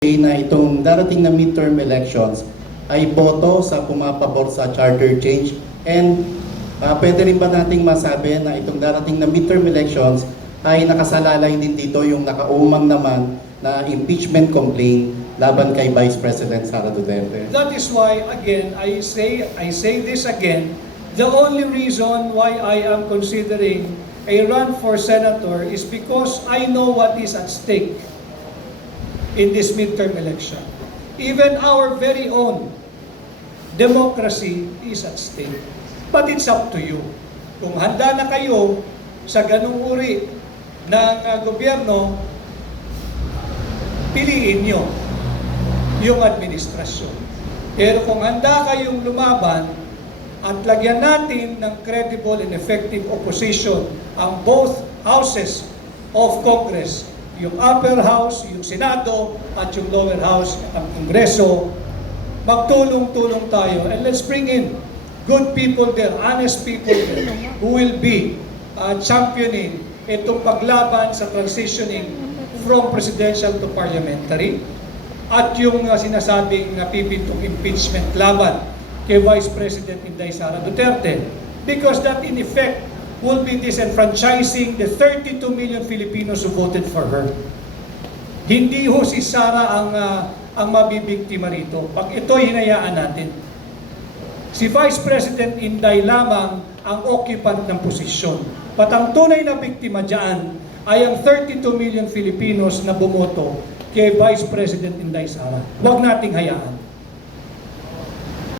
na itong darating na midterm elections ay boto sa pumapabor sa charter change, and pwede rin ba nating masabi na itong darating na midterm elections ay nakasalalay din dito yung nakaumang naman na impeachment complaint laban kay Vice President Sara Duterte? That is why, again, I say this again, the only reason why I am considering a run for senator is because I know what is at stake in this midterm election. Even our very own democracy is at stake. But it's up to you. Kung handa na kayo sa ganung uri ng gobyerno, piliin nyo yung administrasyon. Pero kung handa kayong lumaban at lagyan natin ng credible and effective opposition ang both houses of Congress, yung upper house, yung Senado, at yung lower house, ang Kongreso, magtulong-tulong tayo. And let's bring in good people there, honest people there, who will be championing itong paglaban sa transitioning from presidential to parliamentary, at yung sinasabing napipintong impeachment laban kay Vice President Inday Sara Duterte. Because that in effect will be disenfranchising the 32 million Filipinos who voted for her. Hindi ho si Sara ang mabibiktima rito. Pag ito'y hinayaan natin, si Vice President Inday lamang ang occupant ng posisyon. At ang tunay na biktima dyan ay ang 32 million Filipinos na bumoto kay Vice President Inday Sara. Huwag nating hayaan.